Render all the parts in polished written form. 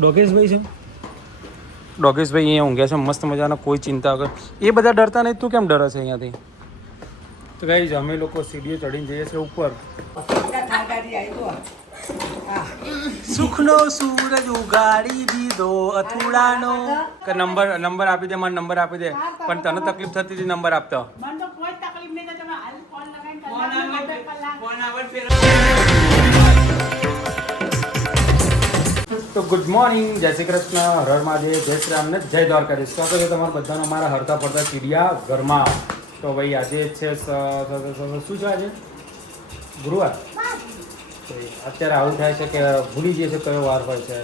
ડોગેશભાઈ છે. ડોગેશભાઈ અહીંયા ઊંઘ્યા છે મસ્ત મજાનો, કોઈ ચિંતા વગર. એ બધા ડરતા નહીં, તું કેમ ડરે છે અહીંયાથી? તો ગાઈઝ અમે લોકો સીડીઓ ચડીને જઈએ છીએ ઉપર. સુખનો સૂરજ ઉગાડી દીધો અથુડાનો. કે નંબર આપી દે, મને નંબર આપી દે. પણ તને તકલીફ થતી હતી નંબર આપતો. તો ગુડ મોર્નિંગ, જય શ્રી કૃષ્ણ, હર હર મહાદેવ, જય શ્રી રામ ને જય દ્વારકાધીશ. સ્વાગત છે તમારા બધાનો અમારા હરતા ફરતા ચીડિયા ઘરમાં. તો ભાઈ આજે છે શું છે? આજે ગુરુવાર. અત્યારે આવું થાય છે કે ભૂલી જઈએ છે કયો વાર હોય છે.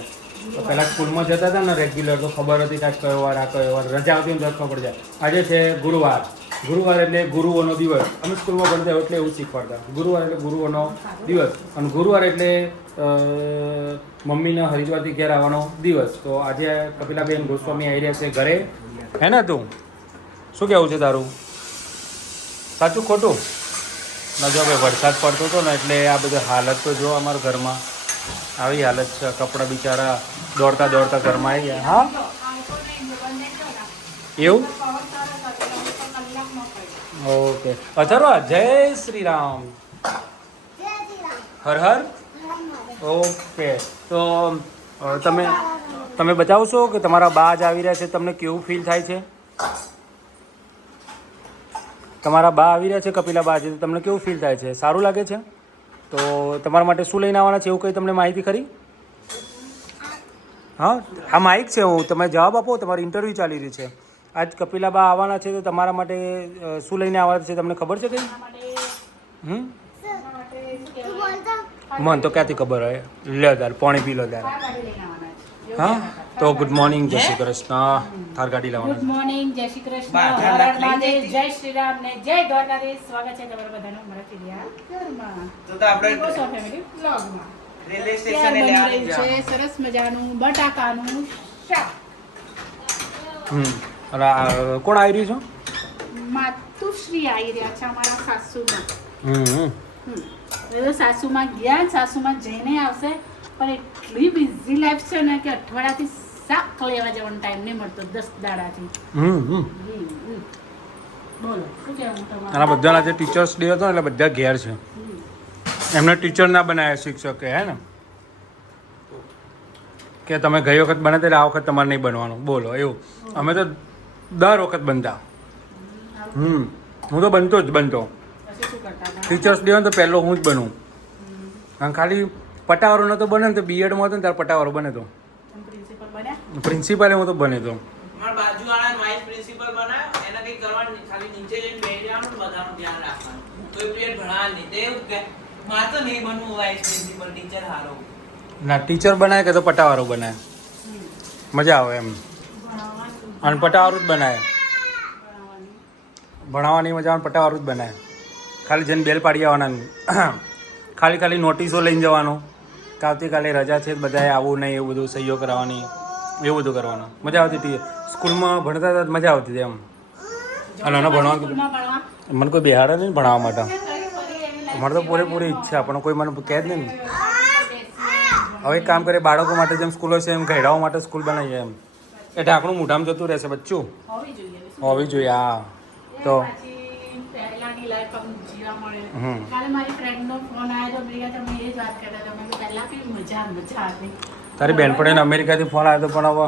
તો પહેલાં સ્કૂલમાં જતા હતા ને રેગ્યુલર, તો ખબર હતી કે કયો વાર, આ કયો વાર. રજા આવતી ને તો ખબર પડી જાય. આજે છે ગુરુવાર. ગુરુવાર એટલે ગુરુઓનો દિવસ. અમે સ્કૂલમાં ભણતા એટલે એવું શીખવાડતા. ગુરુવાર એટલે ગુરુઓનો દિવસ, અને ગુરુવાર એટલે મમ્મીને હરિદ્વારથી ઘેર આવવાનો દિવસ. તો આજે કપિલાબેન ગોસ્વામી આવી રહ્યા છે ઘરે. હે ને? તું શું કહેવું છે તારું? સાચું ખોટું? ના જો ભાઈ, વરસાદ પડતો હતો ને એટલે આ બધી હાલત તો જો અમારા ઘરમાં આવી હાલત છે. કપડાં બિચારા દોડતા દોડતા ઘરમાં આવી ગયા. હા એવું? ઓકે. અથર્વ, જય શ્રી રામ, હર હર. ઓકે. તો તમે બતાવશો કે તમારા બા જ આવી રહ્યા છે, તમને કેવું ફીલ થાય છે? તમારા બા આવી રહ્યા છે, કપિલા બા છે, તો તમને કેવું ફીલ થાય છે? સારું લાગે છે? તો તમારા માટે શું લઈને આવવાના છે એવું કંઈ તમને માહિતી ખરી? હા, આ માઇક છે, હું તમે જવાબ આપો. તમારી ઇન્ટરવ્યૂ ચાલી રહી છે. આજ કપિલા બા આવવાના છે, તો તમારા માટે શું લઈને આવવાના છે તમને ખબર છે કંઈ? મને તો ક્યાંથી ખબર હોય? લે દાર પાણી પી લો દાર. હા, તો ગુડ મોર્નિંગ, જય શ્રી કૃષ્ણ. થાર ગાડી લાવવાનું. ગુડ મોર્નિંગ, જય શ્રી કૃષ્ણ, હર હર મહાદેવ, જય શ્રી રામ ને જય દ્વારકાધીશ. સ્વાગત છે તમારા બધાનું અમારા ચીડિયા ઘરમાં. તો આપણે કોસો ફેમિલી વ્લોગમાં રેલવે સ્ટેશને લેવાની છે સરસ મજાનું બટાકાનું શાક. અને કોણ આવી રહ્યું છે? માતુશ્રી આવી રહ્યા છે, અમારા સાસુમાં. તો સાસુમાં ગયા, સાસુમાં જઈને આવશે. પણ એટલી બિઝી લાઈફ છે ને કે અઠવાડિયાથી શાક લેવા જવાનો ટાઈમ નહીં મળતો, 10 દાડાથી. બોલો શું કહેવું તમારું? આના બધાના જે ટીચર્સ ડે હતો ને એટલે બધા ઘેર છે. એમને ટીચર ના બનાવ્યા શિક્ષકે, હે ને? કે તમે ગઈ વખત બને એટલે આ વખત તમારે નહીં બનવાનું. બોલો એવું. અમે તો દર વખત બનતા. હું તો બનતો જ બનતો. ટીચર્સ ડે હોય તો પહેલો હું જ બનું. અને ખાલી પટાવારો નહોતો બને ને તો બીએડમાં હતો ને ત્યારે પટાવારો બને તો. પ્રિન્સિપાલે હું તો બને તો. મારા બાજુવાળા વાઇસ પ્રિન્સિપલ બનાવ્યો, એને કંઈ કરવાનું નહીં, ખાલી નીચે જઈને બેસી જવાનું, બધાનું ધ્યાન રાખવાનું. કોઈ પીરિયડ ભણાવવાનું નહીં. તે એવું કે મારે તો નહીં બનવું વાઇસ પ્રિન્સિપલ, ટીચર હારો. ના, ટીચર બનાવે કે તો પટાવારો બનાવે, મજા આવે એમ. અને પટાવારું જ બનાવે, ભણાવવાની મજા આવે. પટાવારું જ બનાવે. ખાલી જઈને બેલ પાડી આવવાના, ખાલી નોટિસો લઈને જવાનું કે આવતીકાલે રજા છે, બધાએ આવવું નહીં, એવું બધું સહીઓ કરાવવાની, એવું બધું કરવાનું. મજા આવતી હતી. સ્કૂલમાં ભણતા હતા મજા આવતી હતી એમ. અને એને ભણવા મને કોઈ બિહાડે નહીં ભણાવવા માટે. મારે તો પૂરેપૂરી ઈચ્છા, પણ કોઈ મને કહે જ નહીં. હવે એક કામ કરીએ, બાળકો માટે જેમ સ્કૂલો છે એમ ઘેડાઓ માટે સ્કૂલ બનાવીએ એમ. એટલે આપણું મોઢામાં જતું રહેશે બચ્ચું. હોવી જોઈએ. હા. તો તારી બેનપણીને અમેરિકાથી ફોન આવ્યો હતો, પણ હવે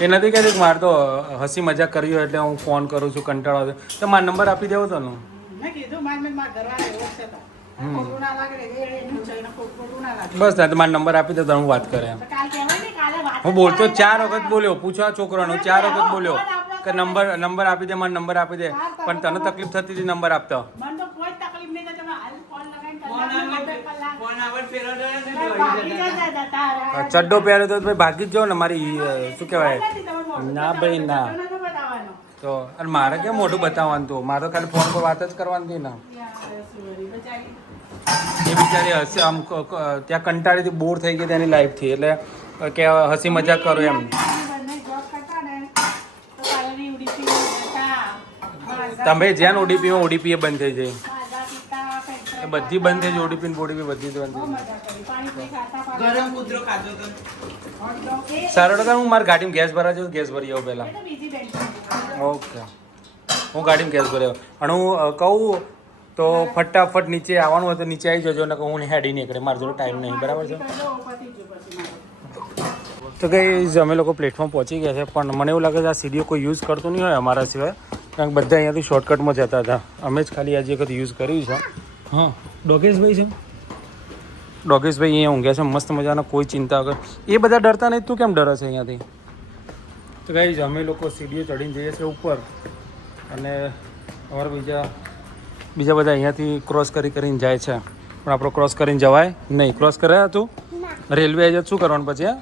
એ નથી કહેતી મારે તો હસી મજાક કરી હોય એટલે હું ફોન કરું છું, કંટાળો આવે તો મારો નંબર આપી દેવો તો ને. બસ ના, તમારો નંબર આપી દો તો હું વાત કરે. હું બોલતો 4 વખત બોલ્યો, પૂછો આ છોકરાનો 4 વખત બોલ્યો કે નંબર આપી દે, મને નંબર આપી દે. પણ તને તકલીફ થતી હતી નંબર આપતો. ચડ્ડો પહેર્યો તો ભાઈ ભાગી જ જાઓ ને. મારી શું કહેવાય? ના ભાઈ ના. તો અને મારે કેમ મોઢું બતાવવાનું હતું? મારે ખાલી ફોન પર વાત જ કરવાની હતી ને. એ બિચારી હસી આમ ત્યાં કંટાળીથી બોર થઈ ગઈ તેની લાઈફથી, એટલે કે હસી મજાક કરો એમ. તમે જ્યાં ઓડીપીમાં ઓડીપી બંધ થઈ જાય. બધી બંધ થઈ ગઈ ઓડીપી બોડીપી બધી જ બંધ બહુ મજા કરી પાણીપુરી ખાતા ગરમ કૂતરો ખાધો તો થઈ સારો ટકા હું મારા ગાડીમાં ગેસ ભરા છું ગેસ ભરી આવું પહેલાં એ તો બીજી બેન છે. ઓકે હું ગાડીમાં ગેસ ભર્યો અને હું કહું તો ફટાફટ નીચે આવવાનું હોય તો નીચે આવી જજો ને હું હેડી નીકળે મારા જોડે ટાઈમ નહીં બરાબર છે પતી ગયું પછી મારું. તો કઈ અમે લોકો પ્લેટફોર્મ પહોંચી ગયા છે પણ મને એવું લાગે છે આ સીડીઓ કોઈ યુઝ કરતું નહીં હોય અમારા સિવાય કારણ કે બધા અહીંયાથી શોર્ટકટમાં જતા હતા અમે જ ખાલી આજે વખત યુઝ કર્યું છે હા ડોગેશભાઈ છે ડોગેશભાઈ અહીંયા ઊંઘ્યા છે મસ્ત મજાના કોઈ ચિંતા વગર એ બધા ડરતા નહીં તું કેમ ડરે છે અહીંયાથી તો કઈ અમે લોકો સીડીઓ ચડીને જઈએ છીએ ઉપર અને અમારા બીજા બધા અહીંયાથી ક્રોસ કરીને જાય છે પણ આપણો ક્રોસ કરીને જવાય નહીં ક્રોસ કર્યા તું રેલવે આવી જાય શું કરવાનું પછી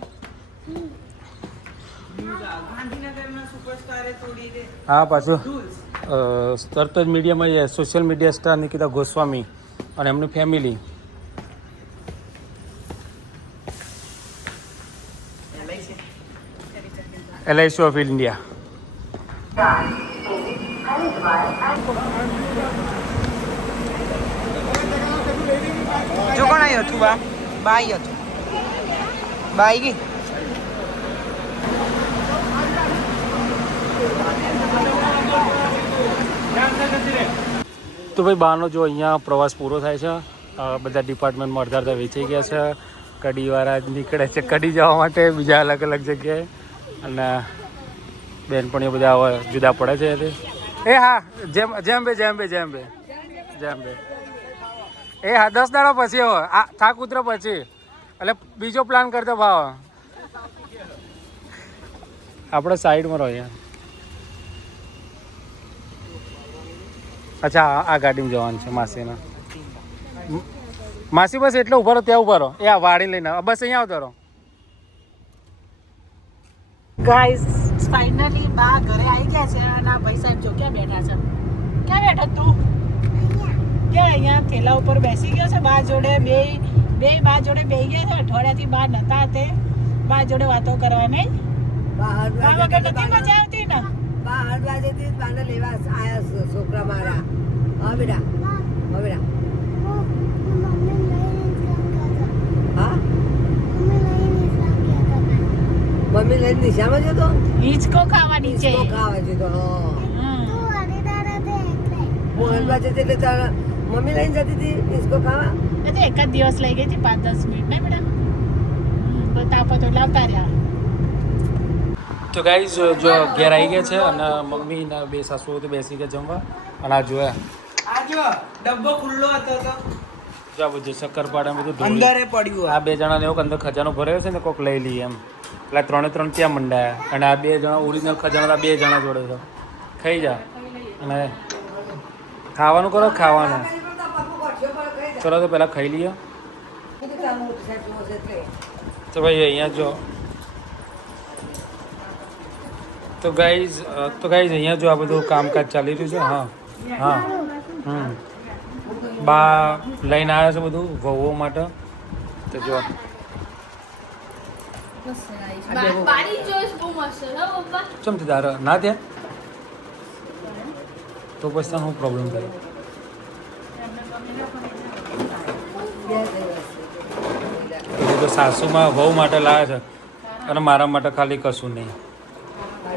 ગાંધીનગરના સુપરસ્ટારે તોડી દે હા પાછું રૂલ્સ તરત જ મીડિયામાં social media star Nikita Goswami અને એમની ફેમિલી LIC ઓફ ઇન્ડિયા જો કોણ આવ્યો હતું બાઈ હતું બાઈ ગઈ તો ભાઈ બહારનો જો અહીંયા પ્રવાસ પૂરો થાય છે બધા ડિપાર્ટમેન્ટમાં અડધા વેચાઈ ગયા છે કઢીવાળા નીકળે છે કઢી જવા માટે બીજા અલગ અલગ જગ્યાએ અને બેનપણીઓ બધા હવે જુદા પડે છે એથી એ હા જેમ બે એ હા 10 દાડા પછી હવે આ થાક ઉતરે પછી એટલે બીજો પ્લાન કરતો ભાવ આપણે સાઈડમાં રહીએ અચ્છા આ ગાડીમાં જવાનું છે માસીના માસી બસ એટલે ઉભા રહો ત્યાં ઉભા રહો એ આ વાડી લઈને બસ અહીંયા આવતો રહો ગાઈસ ફાઇનલી બા ઘરે આવી ગયા છે અને આ ભાઈ સાહેબ જો ક્યાં બેઠા છે ક્યાં બેઠા તું ક્યાં અહીંયા થેલા ઉપર બેસી ગયો છે બા જોડે બે બા જોડે બેસી ગયા છે અઠવાડિયાથી બા નતા તે બા જોડે વાતો કરવા નહીં બા વગર નથી મજા આવતી ને બા 8 વાગેથી બાને લેવા આયા છે છોકરા મારા હા બેટા હા મમ્મી લઈને નિશામાં જતો હિંચકો ખાવાની છે હિંચકો ખાવા જતો હા હું 8 વાગેથી એટલે તારા મમ્મી લઈને જતી હતી હિંચકો ખાવા એ તો એક જ દિવસ લઈ ગઈ હતી 5-10 મિનિટ ને બેટા તો તાપો તો લાવતા રહ્યા તો ગાઈઝ જો ઘેર આવી ગયા છે અને મમ્મી ને બે સાસુઓ તો બેસી ગયા જમવા અને આ જોયા આ જો ડબ્બો ખુલ્લો હતો તો જો આ બધું શક્કરપાડા બધું ઢોળી. અંદરે પડ્યું આ બે જણાને એવું કે અંદર ખજાનો ભરાયો છે ને કોઈક લઈ લઈએ એમ એટલે 3 ત્યાં મંડાયા અને આ બે જણા ઓરિજિનલ ખજાનો આ બે જણા જોડે છે ખાઈ જા અને ખાવાનું કરો ખાવાનું ચલો તો પહેલાં ખાઈ લઈએ તો ભાઈ અહીંયા જો તો ગાઈઝ અહીંયા જો આ બધું કામકાજ ચાલી રહ્યું છે હા બા લઈને આવ્યા છે બધું વહુઓ માટે તો જો ચમ થી તારે ના ત્યાં તો પછી શું પ્રોબ્લેમ થાય તો સાસુમાં વહુ માટે લાવ્યા છે અને મારા માટે ખાલી કશું નહીં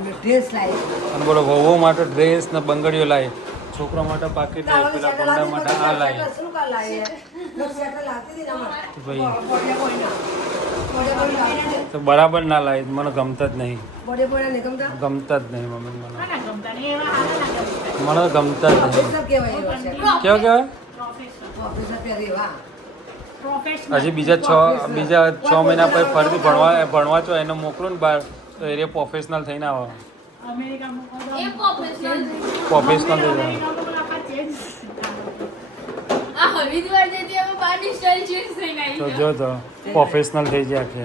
ડ્રેસ લાવી અને બોલો વહુઓ માટે ડ્રેસ ને બંગડીઓ લાવી છોકરા માટે પાકીટ લાવી પેલા બંડા માટે આ લાવી શું કા લાવી સેટલ લાતી હતી ના તો ભાઈ તો બરાબર ના લાવી મને ગમતા જ નહીં બોડે ને ગમતા ગમતા જ નહીં મમ્મી મને ના ગમતા નહીં એવા હારા ના ગમતા મને ગમતા જ નહીં ઓફિસર કહેવાય એવો છે કેવો કહેવાય ઓફિસર પહેરી વાહ પ્રોફેશનલ હજી બીજા 6 મહિના પછી ફરીથી ભણવા છો એને મોકલો ને બહાર તો એ પ્રોફેશનલ થઈને આવો અમેરિકામાં પ્રોફેશનલ થઈ જાય તો જો તો પ્રોફેશનલ થઈ ગયા કે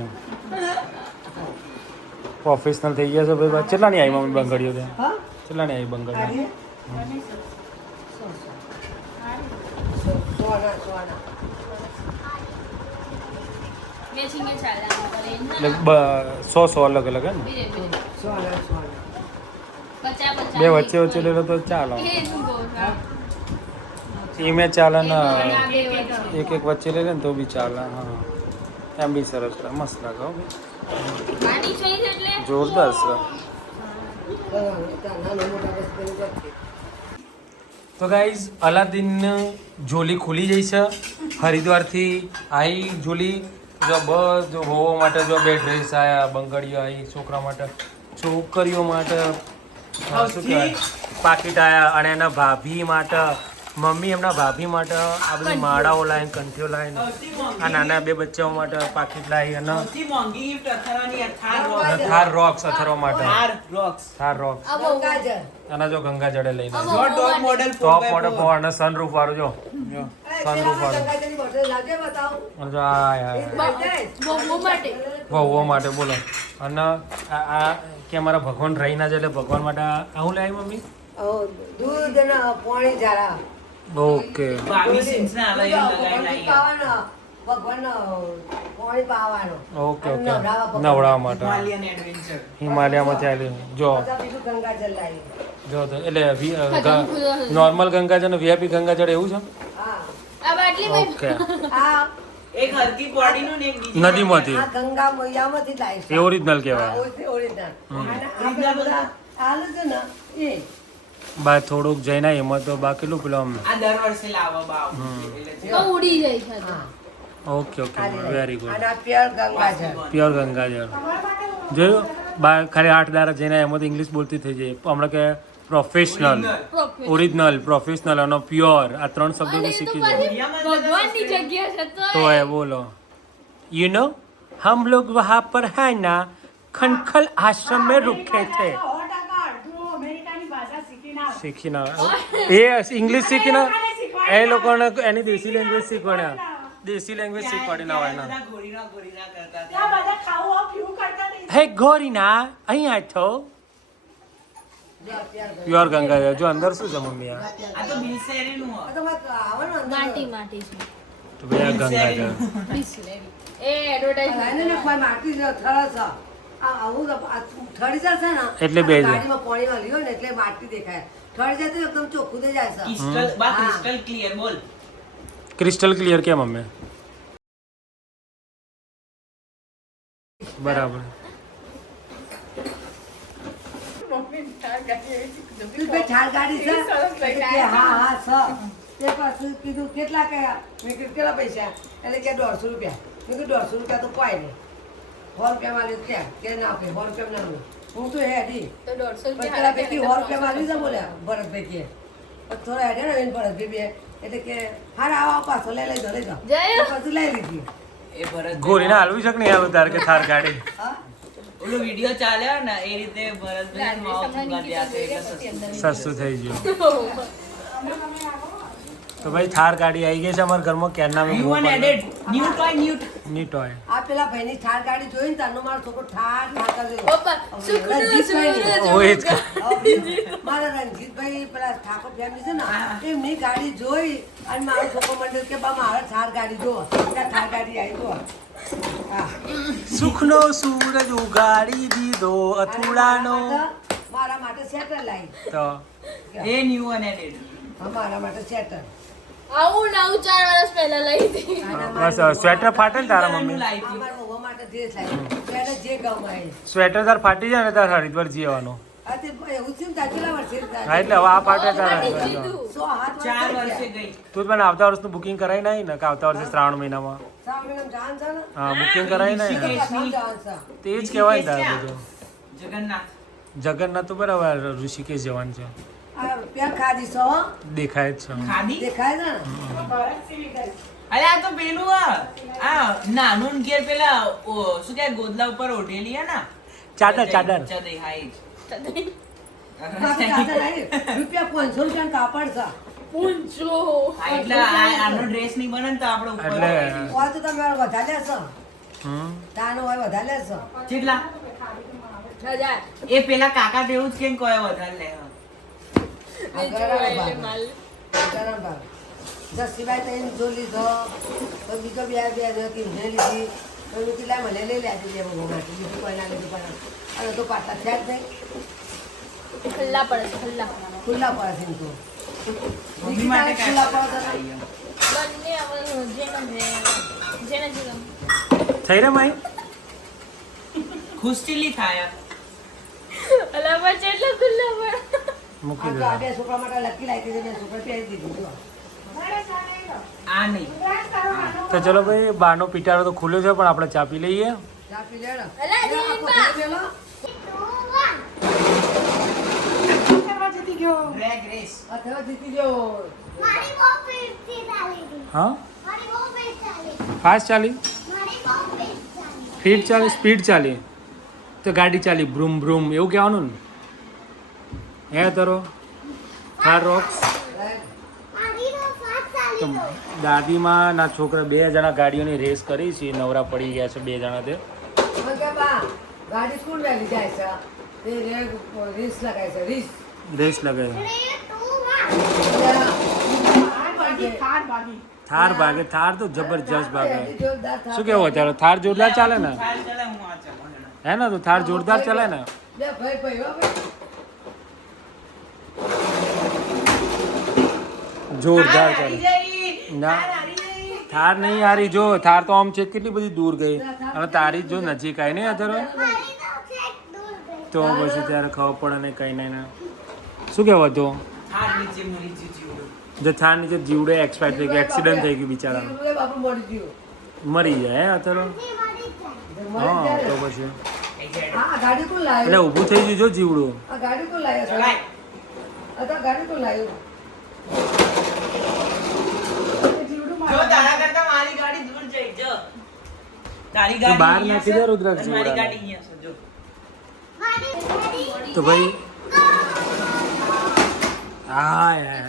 પ્રોફેશનલ થઈ ગયા છે ભાઈ કેટલા ની આવી મમ્મી બંગડીઓ ત્યાં હા કેટલા ની આવી બંગડીઓ એટલે 100 અલગ અલગ હે ને બે વચ્ચે લેલો તો ચાલો એમે ચાલે ને એક એક વચ્ચે લઈ લે ને તો બી ચાલે હા એમ બી સરસ લાગે મસ્ત લાગે હો બી. જોરદાર છે. તો ગાઈઝ અલાદીન જોલી ખુલી જઈ છે હરિદ્વારથી આવી જોલી જો બધું હોવો માટે જો બે ડ્રેસ આવ્યા બંગડીઓ આવી છોકરા માટે છોકરીઓ માટે શું કહેવાય પાકીટ આવ્યા અને એના ભાભી માટે મમ્મી એમના ભાભી માટે આ બધી માળાઓ લાવીને કંઠીઓ લાવીને આ નાના બે બચ્ચાઓ માટે પાકીટ લાવી અને સૌથી મોંઘી gift અથર્વાની આ થાર rock. અને થાર રોક્સ અથરવા માટે થાર rocks. થાર રોક્સ આના જો ગંગા જડે લઈને Not top model top 4x4. મોડે ફોર અને સનરૂફ વાળું જો સનરૂફ વાળું અને જો વહુઓ માટે બોલો અને આ કે અમારા ભગવાન રહી ના જાય એટલે ભગવાન માટે આવું લાવી મમ્મી દૂધ ને પાણી ઝાડા ઓકે 22 ઇંચના અલગ લગાવી લાવી. ભગવાન પાણી પાવાનો ઓકે ઓકે નવડાવવા માટે Himalayan adventure. હિમાલયામાંથી આવેલી જો પછી બીજું ગંગાજળ લાવી જો તો એટલે નોર્મલ ગંગાજળ અને વીઆઈપી ગંગાજળ એવું છે હા ઓકે આ એક હરકી પોડીનું ને એક બીજી નદીમાંથી આ ગંગા મૈયામાંથી લાવી એ ઓરિજિનલ કહેવાય ઓરિજિનલ અને આ બધા હાલ છે ને એ બા થોડુંક જઈને એમાં તો બા કેટલું પેલું આમ આ દર વર્ષે લાવો બાવ. એટલે ઉડી જાય છે હા ઓકે ઓકે વેરી ગુડ અને આ પ્યોર ગંગાજળ પ્યોર ગંગાજળ જોયું બા ખાલી 8 દાડા જઈને એમાં તો ઇંગ્લિશ બોલતી થઈ જાય હમણાં કે પ્રોફેશનલ ઓરિજિનલ પ્રોફેશનલ અને પ્યોર આ 3 શબ્દો તો શીખી જાય ભગવાનની જગ્યા છે तो है बोलो यू नो हम लोग वहाँ पर है ना खनखल आश्रम में रुके थे શીખીને એ ઇંગ્લિશ શીખીને એ લોકોને એની દેશી લેંગ્વેજ શીખવાડ્યા દેશી લેંગ્વેજ શીખવાડીને આવે ને બધા ગોરીના કરતા હતા. હે ગોરીના અહીંયા છો પ્યોર ગંગા જો અંદર શું છે મમ્મી આ આ તો બિલસેરીનું હો. આવવાનું માટી માટી છે તો ભાઈ આ ગંગા જળ એ એડવર્ટાઇઝ માટી થળસ આવું ઠરી જશે ને એટલે બે જ. ગાડીમાં પાણીમાં લ્યો ને એટલે માટી દેખાય ઠરી જાય તો એકદમ ચોખ્ખું થઈ જાય છે ક્રિસ્ટલ બા હા. ક્રિસ્ટલ ક્લિયર બોલ. ક્રિસ્ટલ ક્લિયર કેમ મમ્મી બરાબર ભાઈ ઠાર ગાડી છે કે હા હા છ એ પાછું કીધું કેટલા કયા મેં કીધું કેટલા પૈસા એટલે કે 150 રૂપિયા મેં કીધું 150 રૂપિયા તો કોઈ નહીં 100 રૂપિયા વાળી ક્યાં કે ના આપે 100 રૂપિયા ના હું તો હેડી તો 150 પણ પેલા પૈકી 100 રૂપિયા વાળી છે બોલ્યા ભરતભાઈ કે પણ થોડા હેડે ને ભરતભાઈ બે એટલે કે હારા આવો પાછો લઈ દો જય. પછી લઈ લીધી એ ભરત ગોરીને હાલવી શક નહીં આવે તાર કે થાર ગાડી હા ઓલો વિડિયો ચાલ્યો ને એ રીતે ભરતભાઈ માઉથ ઉગાડ્યા છે એટલે સસ્તું. સસ્તું થઈ ગયું તો ભાઈ થાર ગાડી આવી ગઈ છે અમારા ઘરમાં ક્યારના New and added. New toy, new toy. નીટ હોય આ પેલા ભાઈની ઠાર ગાડી જોઈ ને તારનો મારો છોકરો ઠાર ઠાર પપ્પા સુખનું સૂરજ ઓ એ જ મારા રણજીતભાઈ પેલા ઠાકોર ફેમિલી છે ને એમની ગાડી જોઈ અને મારો છોકરો મંડળ કે બા મારે ઠાર ગાડી જો ત્યાં ઠાર ગાડી આવી જો હા સુખનો સૂરજ ઉગાડી દીધો અથુડાનો મારા માટે સેટર લાવી તો એ new and added. મારા માટે સેટર આવું નવું 4 વર્ષ પહેલા લઈ હતી બસ સ્વેટર ફાટે ને તારા મમ્મી લાવી હતી. અમારા બહુ માટે ડ્રેસ લાવી એને જે ગમાય સ્વેટર તાર ફાટી જાય ને તાર હરિદ્વાર જવાનું આ તે એવું છે ને તાર કેટલા વર્ષે હા એટલે હવે આ ફાટે તાર હરિદ્વાર જવાનું. જીતું 100 હાથ 4 વર્ષે ગઈ. તું જ મને આવતા વર્ષનું બુકિંગ કરાવી નહીં ને કે આવતા વર્ષે શ્રાવણ મહિનામાં સાવણીનું જાન છે ને હા બુકિંગ કરાવી નહીં ને સાવ જાન છે તે જ કહેવાય ને તારે બધું જગન્નાથ. જગન્નાથ તો બરાબર ઋષિકેશ જવાનું છે આ પ્યા ખાધી છો દેખાય જ છે ખાધી? દેખાય છે ને અરે આ તો પેલું આ નાનું ઘેર પેલા શું કે ગોદલા ઉપર ઓઢેલી હે ને ચાદર ચાદર ચાદર હા એ જ. બાકી દાદા લાવી. રૂપિયા 500 રૂપિયાનું કાપડ છે પૂંછો હા, એટલે આનો ડ્રેસ નહીં બને ને તો આપણે ઉપર એટલે હોય તો તમે વધારે લેશો હમ તાનો હોય વધારે લેશો કેટલા 1000 એ પેલા કાકા તો એવું જ કેમ કહે વધારે લે આ ગરમ ભાગ. ગરમ ભાગ. જો સિવાય તો એને જો લીધો તો બીજો બે જોતી મેં લીધી તો મેં કીધું લાય મને લઈ લેજે બે બહુ માટે બીજું કોઈ ના લીધું પણ અને તો પાછા થયા જ નહીં ખલ્લા પડે છે ખલ્લા ખુલ્લા પડે છે એમ તો મમ્મી માટે ખુલ્લા કાંઈ પડો થઈ રે માઈ ખુશીલી થાય મૂકી આ દે તો આ બે છોકરા માટે લકી લાગી છે બે છોકરા પહેરી દીધું જો. આ નહીં તો ચલો ભાઈ બહારનો પીટારો તો ખુલ્યો છે પણ આપણે ચા પી લઈએ ચા પી લે ને. અલા, લે, આ કોથળી મેલો. કરવા જીતી ગયો રેગ રેસ આ થયો જીતી ગયો. મારી બહુ પીઠથી ચાલી ગઈ. હા મારી બહુ પીઠ ચાલી. ફાસ્ટ ચાલી મારી બહુ પીઠ ચાલી. ફીટ ચાલી સ્પીડ ચાલી તો ગાડી ચાલી બ્રૂમ બ્રૂમ એવું કહેવાનું ને હે તરો થાર રોક્સ મારી તો ફાસ્ટ ચાલી તો ગઈ. દાદીમાં ના છોકરા 2 જણા ગાડીઓની રેસ કરી છે નવરા પડી ગયા છે 2 જણા તે મને કે બા ગાડી સ્કૂલ વેલી જાય છે તે રીસ લગાય છે રીસ. રેસ લગાવી 3, 2, 1. થાર ભાગી થાર ભાગે થાર તો જબરજસ્ત ભાગે જોરદાર થાપ. શું કેવું અત્યારે થાર જોરદાર ચાલે ને ચાલ ચાલે હું આ ચાલ હે ને તો થાર જોરદાર ચાલે ને લે ભાઈ ભાઈ હો ભાઈ. જોરદાર ચાલે ના થાર નહીં હારી જો થાર તો આમ છે કેટલી બધી દૂર ગઈ અને તારી જો નજીક આવી નહીં અત્યારે મારી તો છેક દૂર ગઈ. તો પછી ત્યારે ખબર પડે ને કઈ નહીં ને શું કહેવું હતું હાર નીચે મરી જીવ્યો જો થાર નીચે જીવડે એક્સપાયર થઈ ગયો એક્સિડન્ટ થઈ ગયું બિચારાનું જીવડે બાપુ મરી ગયું. મરી જાય હે અત્યારે તે મારી જાય. મરી હા જાય તો ને. પછી આ ગાડી કોણ એટલે લાવ્યો? ઊભું થઈ ગયું જો જીવડું આ ગાડી કોણ લાવ્યો છે? ચલાય આ તો ગાડી કોણ લાવ્યો? જીવડું જો મારું તારા કરતા મારી ગાડી દૂર જઈ જો તારી તું ગાડી બહાર અહીંયા નાખી છે, દે રુદ્રાક્ષ અને મારી જીવડાને. ગાડી અહીંયા છે જો મારી મારી તો ભાઈ હા યાર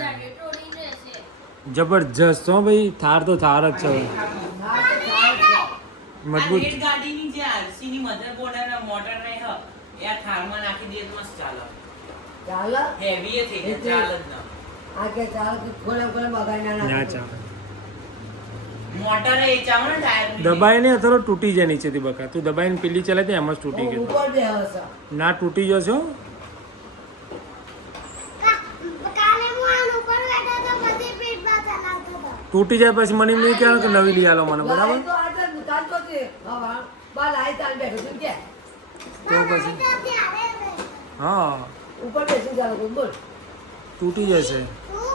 જબરજસ્ત હો ભાઈ થાર તો થાર જ છે હા, તો ચાલે છે. આ મજબૂત રેડ ગાડીની જે આરસી ની મધરબોર્ડ અને મોટર નહીં હ એ આ થારમાં નાખી દે તો મસ્ત ચાલે ચાલે? હેવી એ થઈ જાય ચાલે જ ના આ કે ચાલે કે ખોલે ખોલે બગાડી ના ના નાખે. ચાલે મોટર એ ચાલે ને ટાયર દબાઈને અથરો તૂટી જાય નીચેથી બકા તું દબાઈને પેલી ચલે તો એમ જ તૂટી હું ગયું ઉપર બેહો છો. ના તૂટી જશો કાલે હું આન ઉપર બેઠો તો પછી પીઠમાં ચલાવતો હતો. તૂટી જાય પછી મને એમ નહીં કહેવાનું કે નવી લઈ આલો મને બરાબર લાઈ તો આજે દુકાન તો છે. હા, હા. બા લાઈ તાન બેઠો છું કે તો પછી તો ત્યારે નહીં. હા ઉપર બેસી ચાલો બોલ. તૂટી જશે તું